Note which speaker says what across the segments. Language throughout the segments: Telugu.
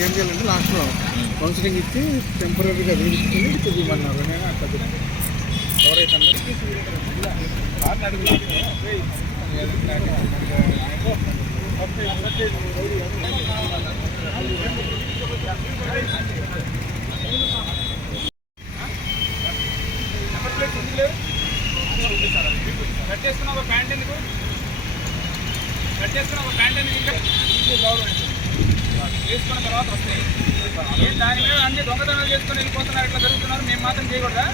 Speaker 1: వాళ్ళకి ఏం చేయాలంటే లాస్ట్లో కౌన్సిలింగ్ ఇచ్చి టెంపరీగా తీసుకుని చూపించమన్నారు నేను అట్లా ఎవరైతే కట్ చేసుకున్నా ఒక ప్యాంట్ ఎందుకు కట్ చేసుకున్నా ఒక ప్యాంట్ ఎందుకు ఇంకా చేసుకున్న తర్వాత వస్తాయి దాని మీద అన్ని దొంగతనాలు చేసుకుని వెళ్ళిపోతున్నారు ఇట్లా జరుగుతున్నారు మేము మాత్రం చేయకూడదా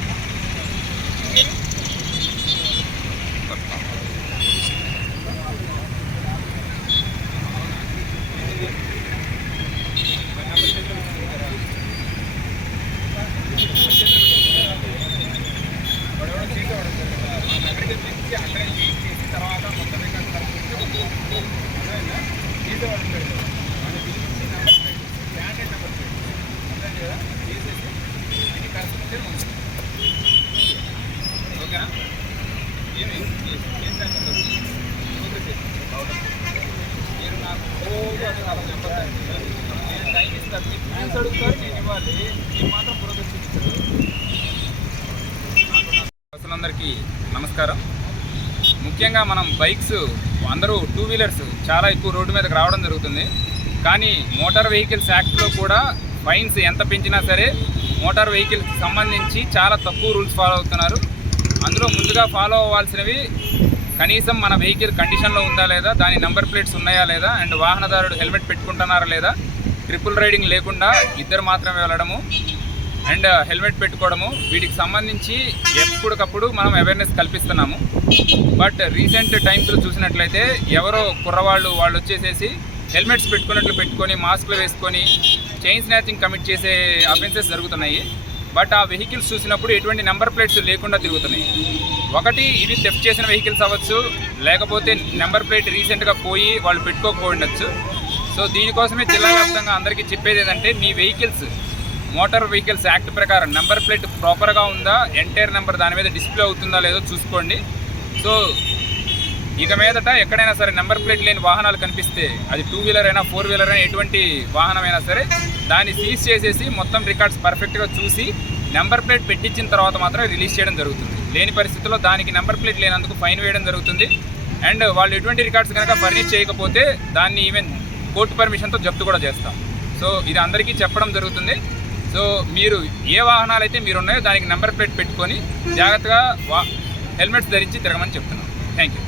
Speaker 2: అందరికీ నమస్కారం ముఖ్యంగా మనం బైక్స్ అందరూ టూ వీలర్స్ చాలా ఎక్కువ రోడ్డు మీదకి రావడం జరుగుతుంది కానీ మోటార్ వెహికల్స్ యాక్ట్లో కూడా ఫైన్స్ ఎంత పెంచినా సరే మోటార్ వెహికల్స్ సంబంధించి చాలా తక్కువ రూల్స్ ఫాలో అవుతున్నారు అందులో ముందుగా ఫాలో అవ్వాల్సినవి కనీసం మన వెహికల్ కండిషన్లో ఉందా లేదా దాని నెంబర్ ప్లేట్స్ ఉన్నాయా లేదా అండ్ వాహనదారుడు హెల్మెట్ పెట్టుకుంటున్నారా లేదా ట్రిపుల్ రైడింగ్ లేకుండా ఇద్దరు మాత్రమే వెళ్ళడము అండ్ హెల్మెట్ uh, పెట్టుకోవడము వీటికి సంబంధించి ఎప్పటికప్పుడు మనం అవేర్నెస్ కల్పిస్తున్నాము బట్ రీసెంట్ టైమ్స్లో చూసినట్లయితే ఎవరో కుర్రవాళ్ళు వాళ్ళు వచ్చేసేసి హెల్మెట్స్ పెట్టుకున్నట్లు పెట్టుకొని మాస్క్లు వేసుకొని చైన్ స్నాచింగ్ కమిట్ చేసే అఫెన్సెస్ జరుగుతున్నాయి బట్ ఆ వెహికల్స్ చూసినప్పుడు ఎటువంటి నెంబర్ ప్లేట్స్ లేకుండా తిరుగుతున్నాయి ఒకటి ఇవి థెఫ్ట్ చేసిన వెహికల్స్ అవ్వచ్చు లేకపోతే నెంబర్ ప్లేట్ రీసెంట్గా పోయి వాళ్ళు పెట్టుకోకపోయిండొచ్చు సో దీనికోసమే జిల్లా వ్యాప్తంగా అందరికీ చెప్పేది ఏంటంటే మీ వెహికల్స్ మోటార్ వెహికల్స్ యాక్ట్ ప్రకారం నెంబర్ ప్లేట్ ప్రాపర్గా ఉందా ఎంటైర్ నెంబర్ దాని మీద డిస్ప్లే అవుతుందా లేదో చూసుకోండి సో ఇక మీదట ఎక్కడైనా సరే నెంబర్ ప్లేట్ లేని వాహనాలు కనిపిస్తే అది టూ వీలర్ అయినా ఫోర్ వీలర్ అయినా ఎటువంటి వాహనమైనా సరే దాన్ని సీజ్ చేసేసి మొత్తం రికార్డ్స్ పర్ఫెక్ట్గా చూసి నెంబర్ ప్లేట్ పెట్టించిన తర్వాత మాత్రం రిలీజ్ చేయడం జరుగుతుంది లేని పరిస్థితుల్లో దానికి నెంబర్ ప్లేట్ లేనందుకు ఫైన్ వేయడం జరుగుతుంది అండ్ వాళ్ళు ఎటువంటి రికార్డ్స్ కనుక ఫర్నిష్ చేయకపోతే దాన్ని ఈవెన్ కోర్టు పర్మిషన్తో జప్తు కూడా చేస్తాం సో ఇది అందరికీ చెప్పడం జరుగుతుంది సో మీరు ఏ వాహనాలు అయితే మీరు ఉన్నాయో దానికి నెంబర్ ప్లేట్ పెట్టుకొని జాగ్రత్తగా హెల్మెట్స్ ధరించి తిరగమని చెప్తున్నాం థ్యాంక్ యూ